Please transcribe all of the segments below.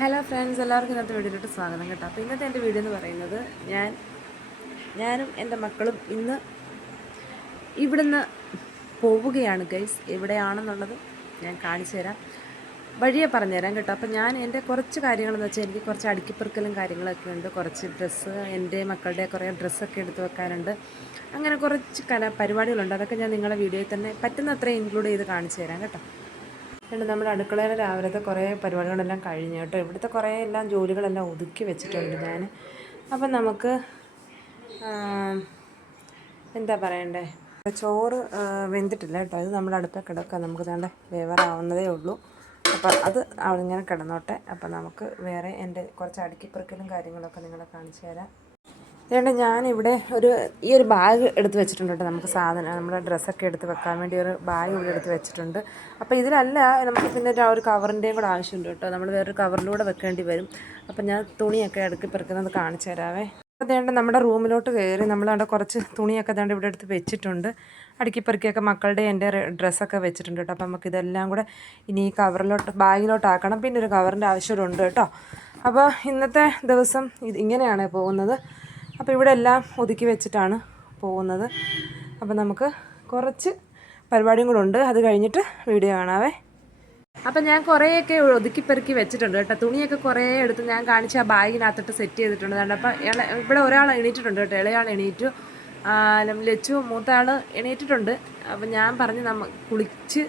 Hello friends എല്ലാവർക്കും ഇന്നത്തെ വീഡിയോയിലോട്ട് സ്വാഗതം കേട്ടോ. അപ്പോൾ ഇന്നത്തെ എന്റെ വീഡിയോ എന്ന് പറയുന്നത് ഞാൻ ഞാനും എന്റെ മക്കളും ഇന്ന് ഇവിടുന്ന് പോവുകയാണ് ഗൈസ് എവിടെയാണെന്നുള്ളത് ഞാൻ കാണിച്ചു തരാം. വഴിയെ പറഞ്ഞുതരാം കേട്ടോ. അപ്പോൾ ഞാൻ എന്റെ കുറച്ച് കാര്യങ്ങളെന്ന് വെച്ചാൽ എനിക്ക് കുറച്ച് അടുക്കിപ്പെറുക്കലും കാര്യങ്ങളൊക്കെ ഉണ്ട്. കുറച്ച് ഡ്രസ്സ് എന്റെ മക്കളുടെ കുറേ ഡ്രസ്സൊക്കെ എടുത്ത് വെക്കാനുണ്ട്. അങ്ങനെ കുറച്ച് കല പരിപാടികളുണ്ട്. അതൊക്കെ ഞാൻ നിങ്ങളുടെ വീഡിയോയിൽ തന്നെ പറ്റുന്നത്ര ഇൻക്ലൂഡ് ചെയ്ത് കാണിച്ചു തരാം കേട്ടോ. ഉണ്ട് നമ്മുടെ അടുക്കളയിലെ രാവിലത്തെ കുറേ പരിപാടികളെല്ലാം കഴിഞ്ഞു കേട്ടോ. ഇവിടുത്തെ കുറേ എല്ലാം ജോലികളെല്ലാം ഒതുക്കി വെച്ചിട്ടുണ്ട് ഞാൻ അപ്പം നമുക്ക് എന്താ പറയണ്ടേ? ചോറ് വെന്തിട്ടില്ല കേട്ടോ. അത് നമ്മുടെ അടുത്ത കിടക്കുക നമുക്ക് വേണ്ട വേവറാവുന്നതേ ഉള്ളൂ. അപ്പം അത് അവിടെ ഇങ്ങനെ കിടന്നോട്ടെ. അപ്പം നമുക്ക് വേറെ എന്റെ കുറച്ച് അടുക്കിപ്പെറുക്കലും കാര്യങ്ങളൊക്കെ നിങ്ങളെ കാണിച്ചു തരാം. അതുകൊണ്ട് ഞാനിവിടെ ഒരു ഈ ഒരു ബാഗ് എടുത്ത് വെച്ചിട്ടുണ്ട് കേട്ടോ. നമുക്ക് സാധനം നമ്മുടെ ഡ്രസ്സൊക്കെ എടുത്ത് വെക്കാൻ വേണ്ടി ഒരു ബാഗ് ഇവിടെ എടുത്ത് വെച്ചിട്ടുണ്ട്. അപ്പോൾ ഇതിലല്ല നമുക്ക് പിന്നെ ഒരു- കവറിന്റെയും കൂടെ ആവശ്യമുണ്ട് കേട്ടോ. നമ്മൾ വേറൊരു കവറിലൂടെ വെക്കേണ്ടി വരും. അപ്പോൾ ഞാൻ തുണിയൊക്കെ അടുക്കി പെറുക്കുന്നത് കാണിച്ചു തരാവേ. അതേണ്ട നമ്മുടെ റൂമിലോട്ട് കയറി നമ്മൾ അവിടെ കുറച്ച് തുണിയൊക്കെ അതേണ്ട ഇവിടെ എടുത്ത് വെച്ചിട്ടുണ്ട്. അടുക്കി പെറുക്കിയൊക്കെ മക്കളുടെ എന്റെ ഡ്രസ്സൊക്കെ വെച്ചിട്ടുണ്ട് കേട്ടോ. അപ്പോൾ നമുക്ക് ഇതെല്ലാം കൂടെ ഇനി ഈ കവറിലോട്ട് ബാഗിലോട്ടാക്കണം പിന്നെ ഒരു കവറിന്റെ ആവശ്യമുണ്ട് കേട്ടോ. അപ്പോൾ ഇന്നത്തെ ദിവസം ഇത് ഇങ്ങനെയാണ് പോകുന്നത്. അപ്പോൾ ഇവിടെ എല്ലാം ഒതുക്കി വെച്ചിട്ടാണ് പോകുന്നത്. അപ്പോൾ നമുക്ക് കുറച്ച് പരിപാടിയും കൂടെ ഉണ്ട്. അത് കഴിഞ്ഞിട്ട് വീഡിയോ കാണാവേ. അപ്പം ഞാൻ കുറേയൊക്കെ ഒതുക്കി പെറുക്കി വെച്ചിട്ടുണ്ട് കേട്ടോ. തുണിയൊക്കെ കുറേ എടുത്ത് ഞാൻ കാണിച്ച ആ ബാഗിനകത്തിട്ട് സെറ്റ് ചെയ്തിട്ടുണ്ട്. അതുകൊണ്ട് അപ്പം ഇവിടെ ഒരാൾ എണീറ്റിട്ടുണ്ട് കേട്ടോ. ഇളയാൾ എണീറ്റു. ലച്ചു മൂത്ത ആൾ എണീറ്റിട്ടുണ്ട്. അപ്പം ഞാൻ പറഞ്ഞ് നമ്മ കുളിച്ച്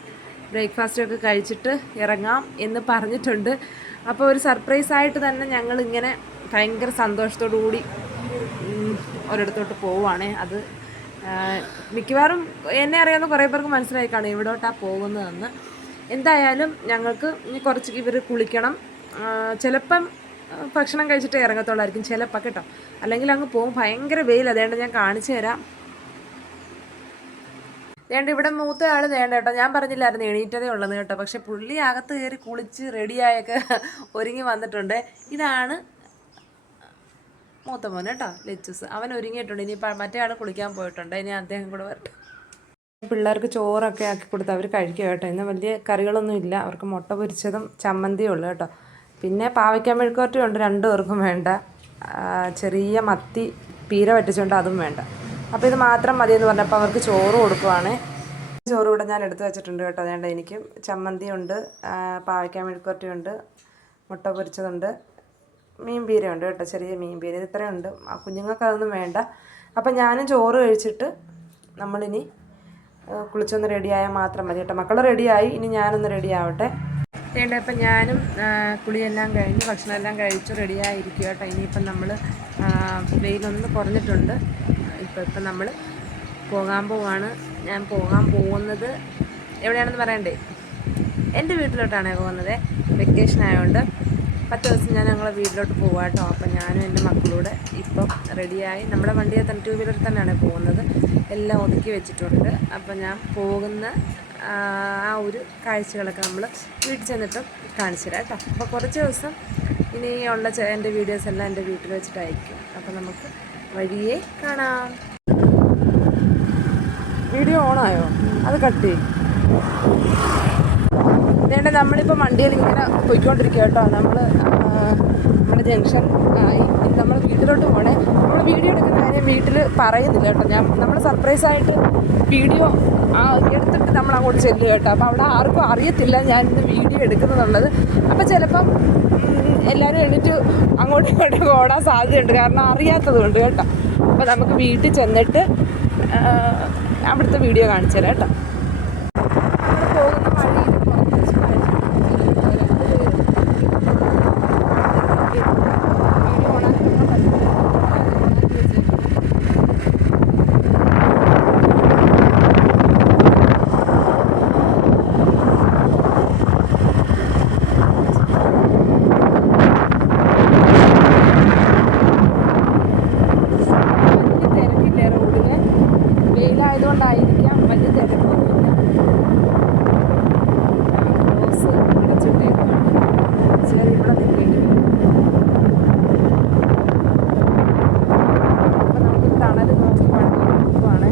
ബ്രേക്ക്ഫാസ്റ്റൊക്കെ കഴിച്ചിട്ട് ഇറങ്ങാം എന്ന് പറഞ്ഞിട്ടുണ്ട്. അപ്പോൾ ഒരു സർപ്രൈസായിട്ട് തന്നെ ഞങ്ങളിങ്ങനെ ഭയങ്കര സന്തോഷത്തോടു കൂടി ഒരിടത്തോട്ട് പോവുകയാണ്. അത് മിക്കവാറും എന്നെ അറിയാവുന്ന കുറേ പേർക്ക് മനസ്സിലായി കാണും ഇവിടോട്ടാണ് പോകുന്നതെന്ന്. എന്തായാലും ഞങ്ങൾക്ക് കുറച്ച് ഇവർ കുളിക്കണം. ചിലപ്പം ഭക്ഷണം കഴിച്ചിട്ട് ഇറങ്ങത്തുള്ളായിരിക്കും. ചിലപ്പോൾ കേട്ടോ. അല്ലെങ്കിൽ അങ്ങ് പോകും. ഭയങ്കര വെയിൽ അതേണ്ട ഞാൻ കാണിച്ചു തരാം. വേണ്ട ഇവിടെ മൂത്ത ആൾ വേണ്ട കേട്ടോ. ഞാൻ പറഞ്ഞില്ലായിരുന്നു എണീറ്റതേ ഉള്ളത് കേട്ടോ. പക്ഷെ പുള്ളി അകത്ത് കയറി കുളിച്ച് റെഡിയായൊക്കെ ഒരുങ്ങി വന്നിട്ടുണ്ട്. ഇതാണ് മൂത്ത മോൻ കേട്ടോ ലെച്ചൂസ്. അവൻ ഒരുങ്ങിയിട്ടുണ്ട്. ഇനി മറ്റേ ആൾ കുളിക്കാൻ പോയിട്ടുണ്ട്. ഇനി അദ്ദേഹം കൂടെ വരട്ടെ. പിള്ളേർക്ക് ചോറൊക്കെ ആക്കി കൊടുത്ത് അവർ കഴിക്കുക കേട്ടോ. ഇന്ന് വലിയ കറികളൊന്നും ഇല്ല. അവർക്ക് മുട്ട പൊരിച്ചതും ചമ്മന്തിയും ഉള്ളു കേട്ടോ. പിന്നെ പാവയ്ക്കാൻ മെഴുക്കോറ്റും ഉണ്ട്. രണ്ടു പേർക്കും വേണ്ട. ചെറിയ മത്തി പീര വറ്റിച്ചുകൊണ്ട് അതും വേണ്ട. അപ്പോൾ ഇത് മാത്രം മതി എന്ന് പറഞ്ഞപ്പോൾ അവർക്ക് ചോറ് കൊടുക്കുവാണ്. ചോറ് ഇവിടെ ഞാൻ എടുത്തു വെച്ചിട്ടുണ്ട് കേട്ടോ. അതുകൊണ്ട് എനിക്കും ചമ്മന്തിയുണ്ട് പാവയ്ക്കാൻ മെഴുക്കോറ്റുണ്ട് മുട്ട പൊരിച്ചതുണ്ട്. മീൻ ഉണ്ട് കേട്ടോ ചെറിയ മീൻ പീര ഇത് ഇത്രയുണ്ട്. ആ കുഞ്ഞുങ്ങൾക്ക് അതൊന്നും വേണ്ട. അപ്പം ഞാനും ചോറ് കഴിച്ചിട്ട് നമ്മളിനി കുളിച്ചൊന്ന് റെഡിയായാൽ മാത്രം മതി കേട്ടോ. മക്കൾ റെഡിയായി ഇനി ഞാനൊന്ന് റെഡിയാവട്ടെ വേണ്ട അപ്പം ഞാനും കുളിയെല്ലാം കഴിഞ്ഞ് ഭക്ഷണമെല്ലാം കഴിച്ചു റെഡിയായിരിക്കും കേട്ടോ. ഇനിയിപ്പം നമ്മൾ വെയിലൊന്ന് കുറഞ്ഞിട്ടുണ്ട്. ഇപ്പം ഇപ്പം നമ്മൾ പോകാൻ പോവാണ്. ഞാൻ പോകാൻ പോകുന്നത് എവിടെയാണെന്ന് പറയണ്ടേ? എന്റെ വീട്ടിലോട്ടാണ് പോകുന്നത്. വെക്കേഷൻ ആയതുകൊണ്ട് പത്ത് ദിവസം ഞാൻ ഞങ്ങളെ വീട്ടിലോട്ട് പോവാം കേട്ടോ അപ്പം ഞാനും എന്റെ മക്കളൂടെ ഇപ്പം റെഡിയായി നമ്മുടെ വണ്ടിയെ തന്നെ ടൂ വീലറിൽ തന്നെയാണ് പോകുന്നത്. എല്ലാം ഒതുക്കി വെച്ചിട്ടുണ്ട്. അപ്പം ഞാൻ പോകുന്ന ആ ഒരു കാഴ്ചകളൊക്കെ നമ്മൾ വീട്ടിൽ ചെന്നിട്ട് കാണിച്ചു തരാം കേട്ടോ അപ്പോൾ കുറച്ച് ദിവസം ഇനി ഉള്ള ചെ- എന്റെ വീഡിയോസ് എല്ലാം എന്റെ വീട്ടിൽ വെച്ചിട്ടായിരിക്കും. അപ്പം നമുക്ക് വഴിയേ കാണാം. വീഡിയോ ഓണായോ? അത് കട്ട് ചെയ്യും. വേണ്ട നമ്മളിപ്പോൾ വണ്ടിയിൽ ഇങ്ങനെ പോയിക്കൊണ്ടിരിക്കുക കേട്ടോ. നമ്മൾ നമ്മുടെ ജംഗ്ഷൻ ആയി നമ്മൾ വീട്ടിലോട്ട് പോകണേ നമ്മൾ വീഡിയോ എടുക്കുന്ന കാര്യം വീട്ടിൽ പറയുന്നില്ല കേട്ടോ. ഞാൻ നമ്മൾ സർപ്രൈസ് ആയിട്ട് വീഡിയോ എടുത്തിട്ട് നമ്മൾ അങ്ങോട്ട് ചെല്ലുക കേട്ടോ. അപ്പോൾ അവിടെ ആർക്കും അറിയത്തില്ല ഞാൻ ഇന്ന് വീഡിയോ എടുക്കുന്നുള്ളത്. അപ്പോൾ ചിലപ്പം എല്ലാവരും എണീറ്റ് അങ്ങോട്ടും ഇങ്ങോട്ടും ഓടാൻ സാധ്യതയുണ്ട്. കാരണം അറിയാത്തത് കൊണ്ട് കേട്ടോ. അപ്പോൾ നമുക്ക് വീട്ടിൽ ചെന്നിട്ട് അവിടുത്തെ വീഡിയോ കാണിച്ചു തരാം കേട്ടോ നമ്മൾ പോകുന്ന വഴിയിൽ കുറച്ച് കാഴ്ചകൾ രണ്ടുപേരും വീഡിയോ ഓണാക്കാൻ പറ്റില്ല വലിയ തിരക്കില്ലേ റോഡിന് വെയിലായതുകൊണ്ടായിരിക്കാം വലിയ തിരക്കൊന്നുമില്ല ക്ലോസ് അടച്ചിട്ടേക്കാണ് ചെറിയ ഇവിടെ നിൽക്കേണ്ടി വരും അപ്പം നമുക്ക് തണൽ നോക്കി വണ്ടി എടുക്കുവാണേ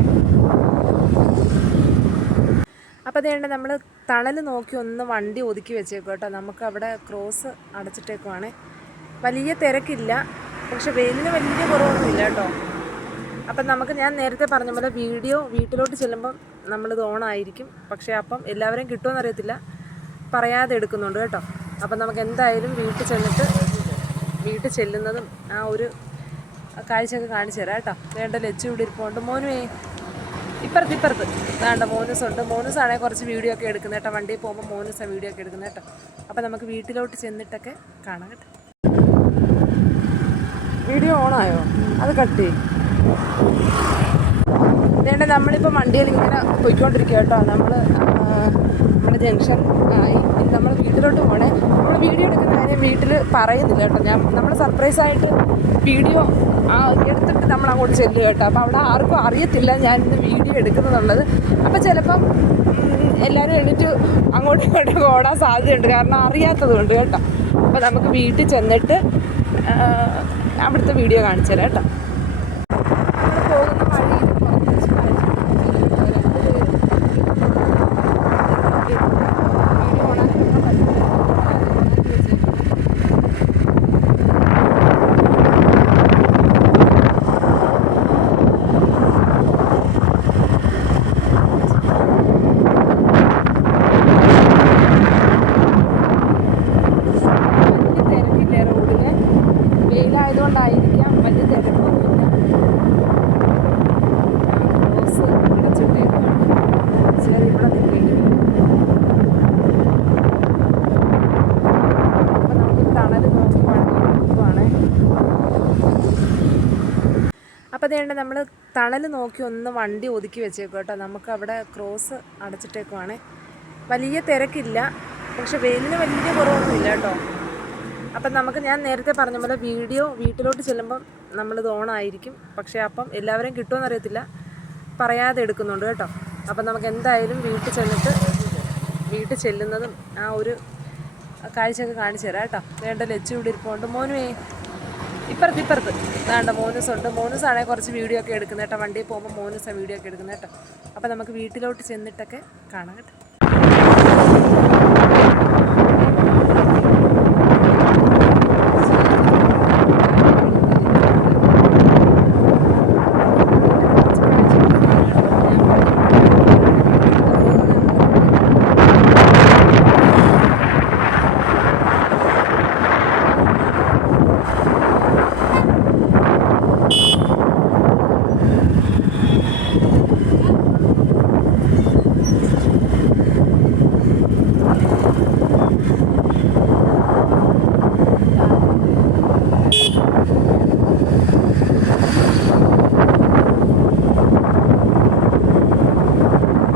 അപ്പോൾ അതേണ്ട നമ്മൾ തണൽ നോക്കി ഒന്ന് വണ്ടി ഒതുക്കി വെച്ചേക്കും കേട്ടോ. നമുക്ക് അവിടെ ക്രോസ് അടച്ചിട്ടേക്കുവാണ്. വലിയ തിരക്കില്ല. പക്ഷെ വെയിലിന് വലിയ കുറവൊന്നുമില്ല കേട്ടോ. അപ്പം നമുക്ക് ഞാൻ നേരത്തെ പറഞ്ഞ പോലെ വീഡിയോ വീട്ടിലോട്ട് ചെല്ലുമ്പം നമ്മളിത് ഓണായിരിക്കും പക്ഷേ അപ്പം എല്ലാവരെയും കിട്ടുമെന്ന് അറിയത്തില്ല. പറയാതെ എടുക്കുന്നുണ്ട് കേട്ടോ. അപ്പം നമുക്ക് എന്തായാലും വീട്ടിൽ ചെന്നിട്ട് വീട്ടിൽ ചെല്ലുന്നതും ആ ഒരു കാഴ്ചയൊക്കെ കാണിച്ചു തരാം കേട്ടോ. വേണ്ട ലച്ചു ഇവിടെ ഇരിപ്പുണ്ട്. മോനുവേ. ഇപ്പുറത്ത് ഇപ്പുറത്ത്. വേണ്ട മോനസ് ഉണ്ട്. മോനസ് ആണെങ്കിൽ കുറച്ച് വീഡിയോ ഒക്കെ എടുക്കുന്നത് കേട്ടോ. വണ്ടിയിൽ പോകുമ്പോൾ മോനസ് വീഡിയോ ഒക്കെ എടുക്കുന്നത് കേട്ടോ. അപ്പം നമുക്ക് വീട്ടിലോട്ട് ചെന്നിട്ടൊക്കെ കാണാം കേട്ടോ. വീഡിയോ ഓണായോ അത് കട്ട് ചെയ്യും. നമ്മളിപ്പോൾ വണ്ടിയിൽ ഇങ്ങനെ പോയിക്കൊണ്ടിരിക്കുക കേട്ടോ. നമ്മൾ നമ്മുടെ ജംഗ്ഷൻ നമ്മൾ വീട്ടിലോട്ട് പോകണേ നമ്മൾ വീഡിയോ എടുക്കുന്ന കാര്യം വീട്ടിൽ പറയുന്നില്ല കേട്ടോ. ഞാൻ നമ്മൾ സർപ്രൈസ് ആയിട്ട് വീഡിയോ എടുത്തിട്ട് നമ്മൾ അങ്ങോട്ട് ചെല്ലുക കേട്ടോ. അപ്പോൾ അവിടെ ആർക്കും അറിയത്തില്ല ഇന്ന് വീഡിയോ എടുക്കുന്നതുള്ളത് അപ്പോൾ ചിലപ്പം എല്ലാവരും എണീറ്റ് അങ്ങോട്ടും ഇങ്ങോട്ടും ഓടാൻ സാധ്യതയുണ്ട്. കാരണം അറിയാത്തത് കൊണ്ട് കേട്ടോ. അപ്പോൾ നമുക്ക് വീട്ടിൽ ചെന്നിട്ട് അവിടുത്തെ വീഡിയോ കാണിച്ചു തരാം കേട്ടോ നമ്മൾ പോകുന്ന വഴിയിൽ കുറച്ച് കാഴ്ചകൾ രണ്ടുപേരും വീഡിയോ ഓണാക്കാൻ പറ്റില്ല വലിയ തിരക്കില്ല റോഡിന് വെയിലായതുകൊണ്ടായിരിക്കാം വലിയ തിരക്കൊന്നുമില്ല ക്ലോസ് അടച്ചിട്ടേക്കാണ് ചെറിയ ഇവിടെ നിൽക്കേണ്ടി അപ്പം നമുക്ക് തണൽ നോക്കി വണ്ടി നോക്കുവാണേ അപ്പോൾ നമ്മൾ തണൽ നോക്കി ഒന്ന് വണ്ടി ഒതുക്കി വെച്ചേക്കും കേട്ടോ. നമുക്ക് അവിടെ ക്രോസ് അടച്ചിട്ടേക്കുവാണ്. വലിയ തിരക്കില്ല. പക്ഷെ വെയിലിന് വലിയ കുറവൊന്നുമില്ല കേട്ടോ. അപ്പം നമുക്ക് ഞാൻ നേരത്തെ പറഞ്ഞ പോലെ വീഡിയോ വീട്ടിലോട്ട് ചെല്ലുമ്പം നമ്മളിത് ഓണായിരിക്കും പക്ഷേ അപ്പം എല്ലാവരെയും കിട്ടുമെന്ന് അറിയത്തില്ല. പറയാതെ എടുക്കുന്നുണ്ട് കേട്ടോ. അപ്പം നമുക്ക് എന്തായാലും വീട്ടിൽ ചെന്നിട്ട് വീട്ടിൽ ചെല്ലുന്നതും ആ ഒരു കാഴ്ചയൊക്കെ കാണിച്ചു തരാം കേട്ടോ. വേണ്ട ലച്ചു ഇവിടെ മോനുവേ. ഇപ്പുറത്ത് ഇപ്പുറത്ത്. വേണ്ട മോനസ് ഉണ്ട്. മോനൂസ് കുറച്ച് വീഡിയോ ഒക്കെ എടുക്കുന്നേട്ടോ വണ്ടിയിൽ പോകുമ്പോൾ മോനൂസാണ് വീഡിയോ ഒക്കെ എടുക്കുന്നേട്ടോ അപ്പോൾ നമുക്ക് വീട്ടിലോട്ട് ചെന്നിട്ടൊക്കെ കാണാം കേട്ടോ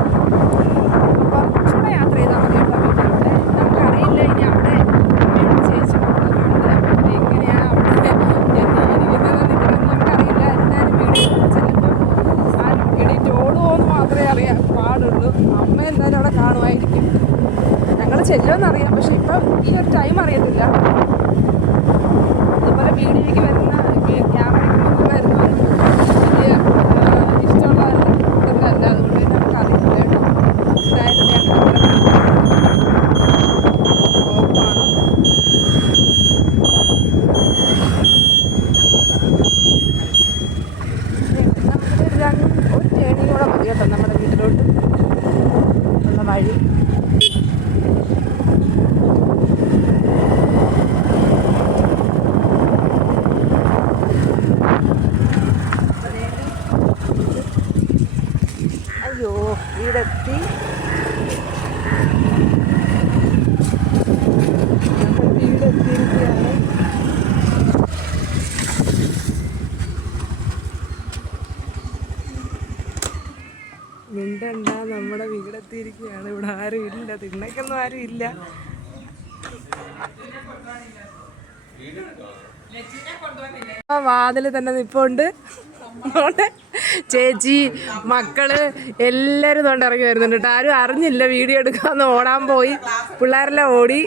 അപ്പോൾ കുറച്ചുകൂടെ യാത്ര ചെയ്താൽ മതി കേട്ടോ വീട്ടിലോട്ട് നമുക്കറിയില്ല ഇനി അവിടെ അമ്മയുടെ ചേച്ചി മക്കളൊക്കെ ഉണ്ട് അപ്പോൾ എങ്ങനെയാണ് അവിടെ ഇരിക്കുന്നത് നിൽക്കുന്നത് നമുക്കറിയില്ല എന്തായാലും വീഡിയോ ചെല്ലുമ്പോൾ ആരും എണീറ്റ് ഓടുമോയെന്ന് മാത്രമേ അറിയാൻ പാടുള്ളൂ അമ്മ എന്തായാലും അവിടെ കാണുമായിരിക്കും ഞങ്ങൾ ചെല്ലുമെന്നറിയാം പക്ഷെ ഇപ്പം ഈ ഒരു ടൈം അറിയത്തില്ല അതുപോലെ വീഡിയോയ്ക്ക് വരുന്ന ക്യാമറയ്ക്ക് മുന്നിൽ വരുന്നവർ വലിയ ആ, ഇഷ്ടമുള്ള ഇതൊന്നല്ല അതുകൊണ്ട് തന്നെ നമുക്ക് അറിയില്ല കേട്ടോ എന്തായാലും ഞങ്ങൾ ഓഫാണ് നമുക്കൊരു രണ്ട് ഒരു ടേണിങ് കൂടെ മതി കേട്ടോ നമ്മുടെ വീട്ടിലോട്ട് ഉള്ള വഴി അയ്യോ വീടെത്തി. വീടെത്തിയിരിക്കുകയാണ്. നമ്മുടെ വീടെത്തിയിരിക്കുകയാണ്. ഇവിടെ ആരും ഇല്ല. തിണ്ണയ്ക്കൊന്നും ആരും ഇല്ല. വാതിൽ തന്നെ നിപ്പുണ്ട്. അതുകൊണ്ട് ചേച്ചി മക്കൾ എല്ലാവരും തൊണ്ട് ഇറങ്ങി വരുന്നുണ്ട് കേട്ടോ. ആരും അറിഞ്ഞില്ല വീഡിയോ എടുക്കാന്ന് ഓടാൻ പോയി. പിള്ളേരെല്ലാം ഓടി.